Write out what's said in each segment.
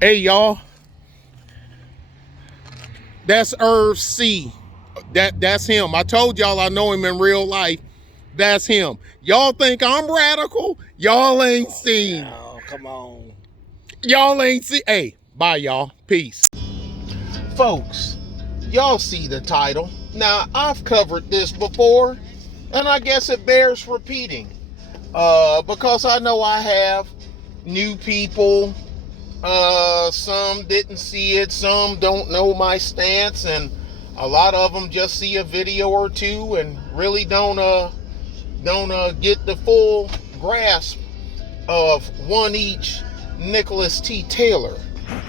Hey y'all, that's Irv C. That's him. I told y'all I know him in real life. That's him. Y'all think I'm radical? Y'all ain't seen. Oh, come on. Y'all ain't seen. Hey, bye y'all. Peace. Folks, y'all see the title. Now, I've covered this before, and I guess it bears repeating. Because I know I have new people. Some didn't see it, some don't know my stance, and a lot of them just see a video or two and really don't get the full grasp of one each Nicholas T. Taylor.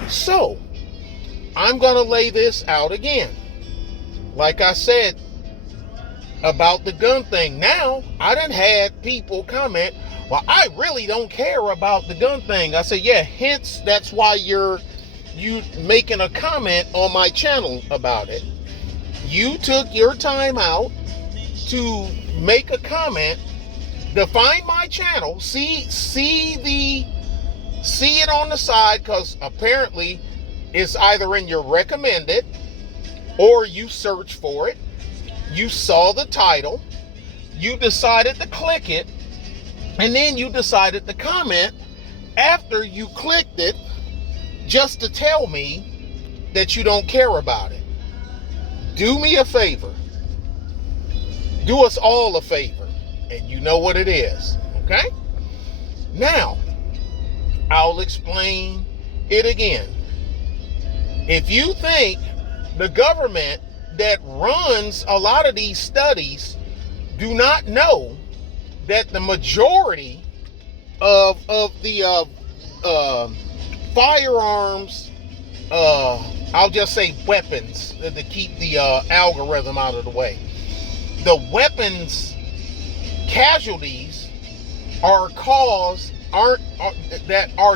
So, I'm gonna lay this out again. Like I said about the gun thing. Now, I done had people comment, well, I really don't care about the gun thing. I said, yeah, hence that's why you making a comment on my channel about it. You took your time out to make a comment, to find my channel, see it on the side, because apparently it's either in your recommended or you search for it. You saw the title, you decided to click it, and then you decided to comment after you clicked it just to tell me that you don't care about it. Do me a favor. Do us all a favor. And you know what it is. Okay? Now, I'll explain it again. If you think the government that runs a lot of these studies do not know that the majority of the firearms, I'll just say weapons, to keep the algorithm out of the way. The weapons casualties are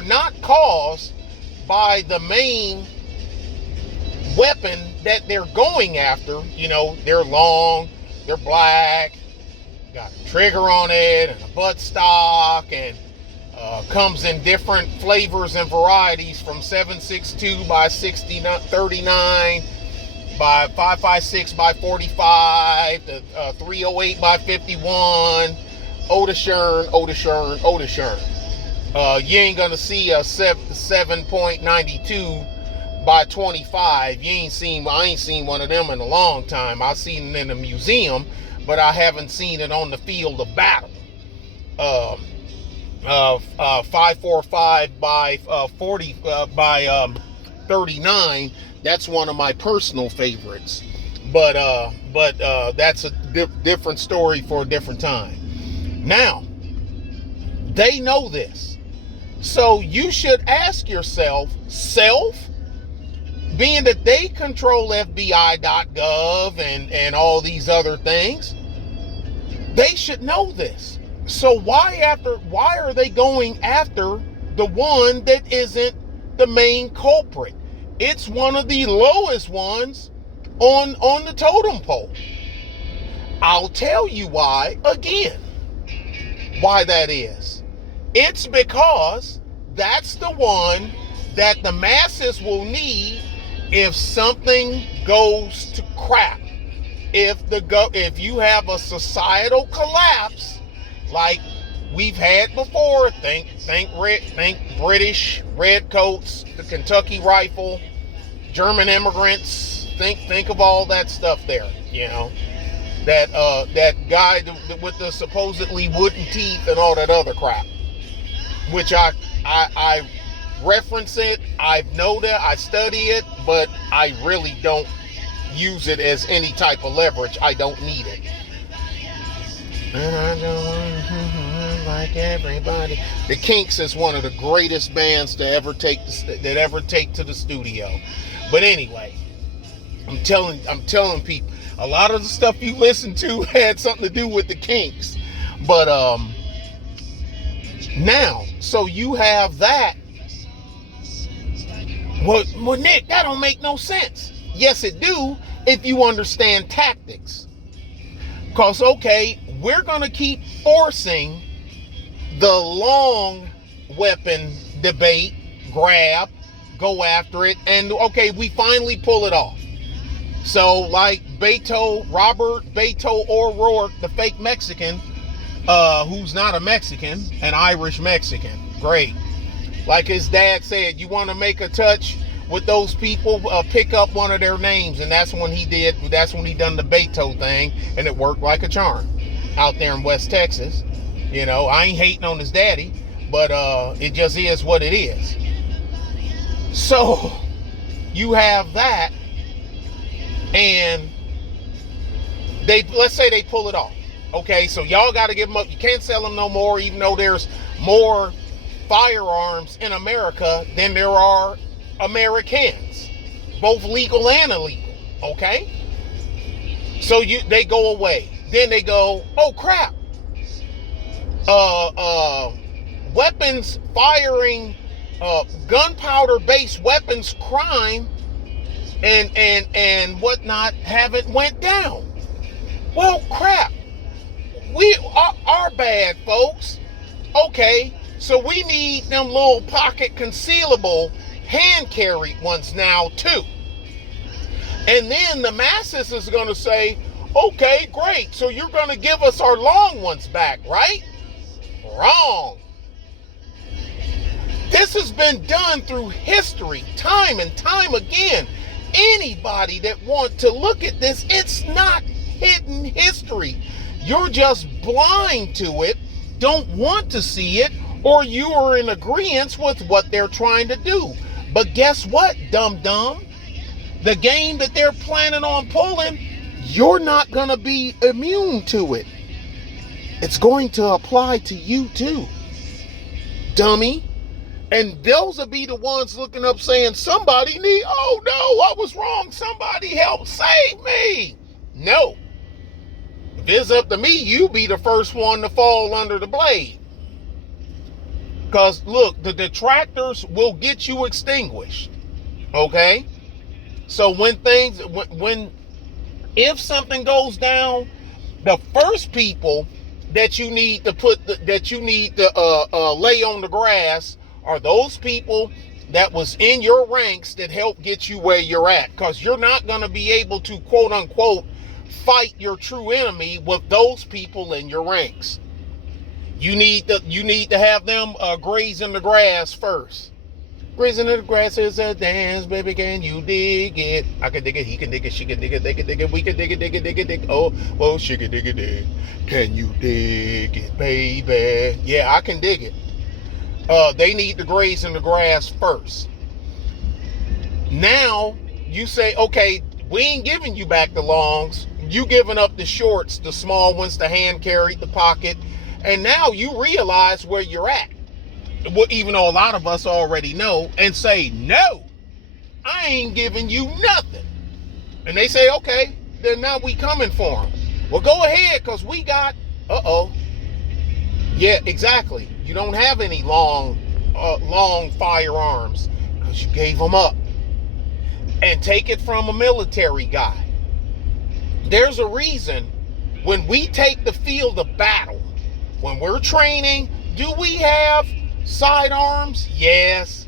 not caused by the main weapon that they're going after. You know, they're long, they're black, got a trigger on it and a buttstock, and comes in different flavors and varieties from 7.62 by 39 by 5.56 by 45 to 308 by 51. Odeshern. You ain't gonna see a 7.92 by 25. I ain't seen one of them in a long time. I've seen it in a museum, but I haven't seen it on the field of battle. 545 by 40 by 39. That's one of my personal favorites. But that's a different story for a different time. Now, they know this. So you should ask yourself, being that they control FBI.gov and all these other things, they should know this. So why are they going after the one that isn't the main culprit? It's one of the lowest ones on the totem pole. I'll tell you why again. Why that is. It's because that's the one that the masses will need if something goes to crap. If you have a societal collapse like we've had before, think British redcoats, the Kentucky rifle, German immigrants, think of all that stuff there, you know. That guy with the supposedly wooden teeth and all that other crap, which I reference it. I know that, I study it, but I really don't use it as any type of leverage. I don't need it. And I don't like everybody. The Kinks is one of the greatest bands to ever take to the studio. But anyway, I'm telling people, a lot of the stuff you listen to had something to do with the Kinks. But now, so you have that. Well, Nick, that don't make no sense. Yes, it do if you understand tactics. Because, okay, we're going to keep forcing the long weapon debate, grab, go after it, and okay, we finally pull it off. So like Robert Beto O'Rourke, the fake Mexican, who's not a Mexican, an Irish Mexican. Great. Like his dad said, you want to make a touch with those people, pick up one of their names. And that's when he done the Beto thing, and it worked like a charm out there in West Texas. You know, I ain't hating on his daddy, but it just is what it is. So you have that, and let's say they pull it off. Okay, so y'all got to give them up. You can't sell them no more, even though there's more firearms in America than there are Americans, both legal and illegal. Okay, so they go away. Then they go, oh crap, weapons firing, gunpowder-based weapons crime and whatnot haven't went down. Well, crap. We are bad, folks. Okay, so we need them little pocket concealable hand-carried ones now, too. And then the masses is going to say, okay, great, so you're going to give us our long ones back, right? Wrong. This has been done through history, time and time again. Anybody that wants to look at this, it's not hidden history. You're just blind to it, don't want to see it, or you are in agreement with what they're trying to do. But guess what, dum-dum? The game that they're planning on pulling, you're not going to be immune to it. It's going to apply to you too, dummy. And those will be the ones looking up saying, oh no, I was wrong. Somebody help save me. No. If it's up to me, you be the first one to fall under the blade. Because look, the detractors will get you extinguished. Okay? So if something goes down, the first people that you need to lay on the grass are those people that was in your ranks that helped get you where you're at. Because you're not going to be able to, quote unquote, fight your true enemy with those people in your ranks. You need to have them graze in the grass first. Grazing in the grass is a dance, baby, can you dig it? I can dig it, he can dig it, she can dig it, they can dig it, we can dig it, dig it, dig it, dig it. Oh, she can dig it, dig. Can you dig it, baby? Yeah, I can dig it. They need to graze in the grass first. Now, you say, okay, we ain't giving you back the longs. You giving up the shorts, the small ones, the hand carried, the pocket. And now you realize where you're at. Even though a lot of us already know, and say, no, I ain't giving you nothing. And they say, okay, then now we coming for them. Well, go ahead, because we got, yeah, exactly. You don't have any long firearms because you gave them up. And take it from a military guy. There's a reason when we take the field of battle, when we're training, do we have sidearms? Yes.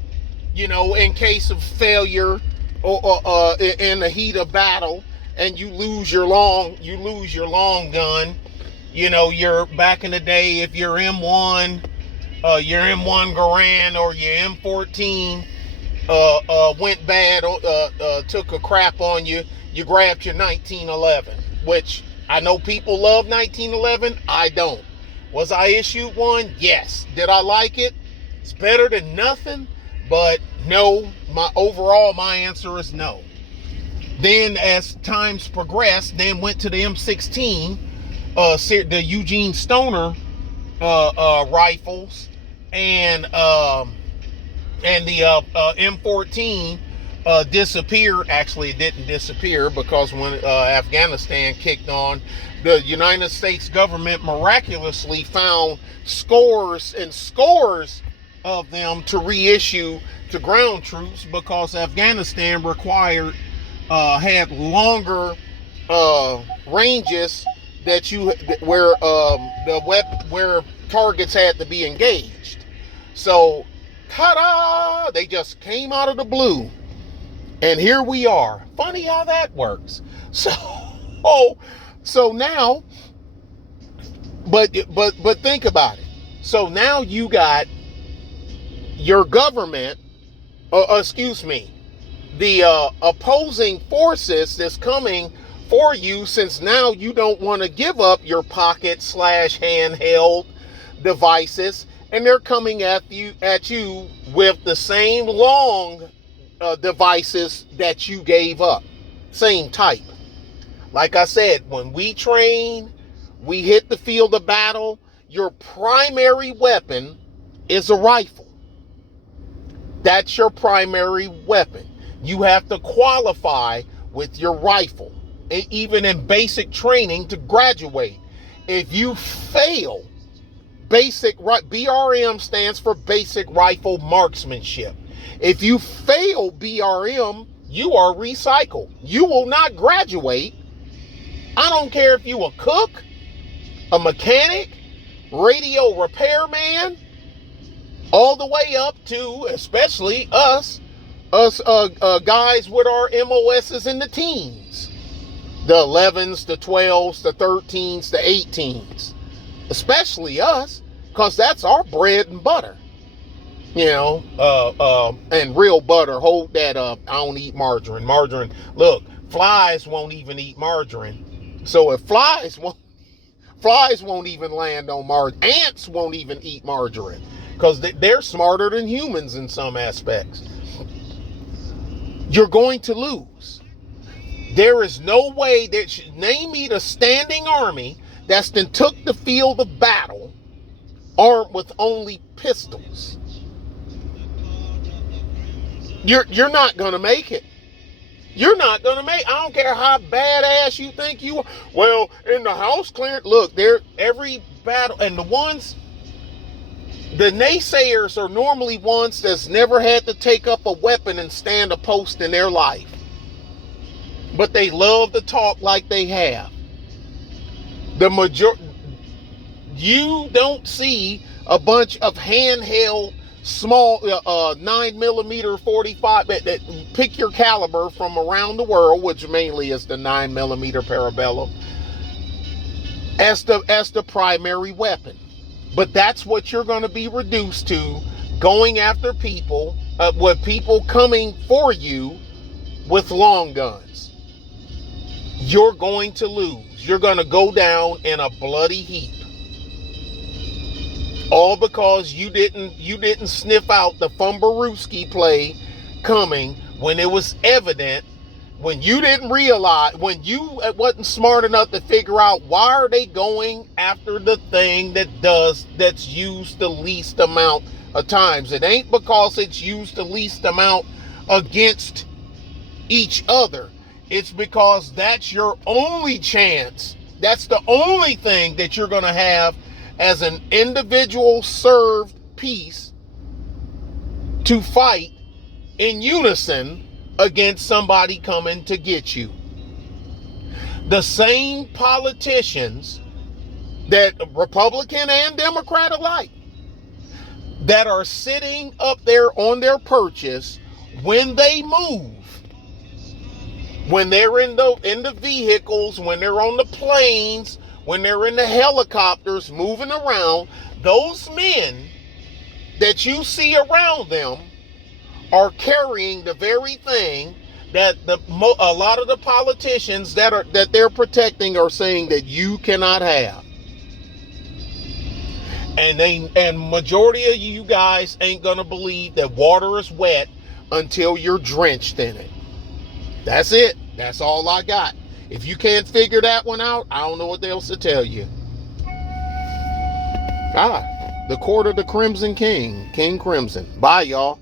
You know, in case of failure or in the heat of battle, and you lose your long gun. You know, you're back in the day, if your M1 Garand or your M14 went bad, took a crap on you, you grabbed your 1911, which I know people love 1911. I don't. Was I issued one? Yes. Did I like it? It's better than nothing, but no. My answer is no. Then as times progressed, then went to the M16, the Eugene Stoner rifles, and the M14 disappeared. Actually, it didn't disappear, because when Afghanistan kicked on, the United States government miraculously found scores and scores of them to reissue to ground troops, because Afghanistan had longer ranges where targets had to be engaged. So ta-da, they just came out of the blue. And here we are. Funny how that works. So now, but think about it. So now you got your government, the opposing forces that's coming for you, since now you don't want to give up your pocket / handheld devices, and they're coming at you with the same long devices that you gave up, same type. Like I said, when we train, we hit the field of battle, your primary weapon is a rifle. That's your primary weapon. You have to qualify with your rifle, even in basic training to graduate. If you fail BRM stands for basic rifle marksmanship. If you fail BRM, you are recycled. You will not graduate. I don't care if you a cook, a mechanic, radio repairman, all the way up to, especially us guys with our MOSs in the teens, the 11s, the 12s, the 13s, the 18s, especially us, because that's our bread and butter, and real butter. Hold that up. I don't eat margarine. Look, flies won't even eat margarine. So if flies won't even land on margarine. Ants won't even eat margarine because they're smarter than humans in some aspects. You're going to lose. There is no way that name me the standing army that's then took the field of battle armed with only pistols. You're not going to make it. You're not going to make, I don't care how badass you think you are. Well, in the house clearance, look, every battle, and the naysayers are normally ones that's never had to take up a weapon and stand a post in their life. But they love to talk like they have. You don't see a bunch of handheld small 9mm 45, pick your caliber from around the world, which mainly is the 9mm Parabellum, as the primary weapon. But that's what you're going to be reduced to, going after people, with people coming for you with long guns. You're going to lose. You're going to go down in a bloody heap. All because you didn't sniff out the Fumbarooski play coming when it was evident, when you didn't realize, when you wasn't smart enough to figure out why are they going after the thing that's used the least amount of times. It ain't because it's used the least amount against each other. It's because that's your only chance. That's the only thing that you're going to have as an individual served piece to fight in unison against somebody coming to get you. The same politicians that Republican and Democrat alike that are sitting up there on their perches when they move, when they're in the vehicles, when they're on the planes, when they're in the helicopters moving around, those men that you see around them are carrying the very thing that a lot of the politicians that they're protecting are saying that you cannot have. And majority of you guys ain't gonna believe that water is wet until you're drenched in it. That's it. That's all I got. If you can't figure that one out, I don't know what else to tell you. The court of the Crimson King, King Crimson. Bye, y'all.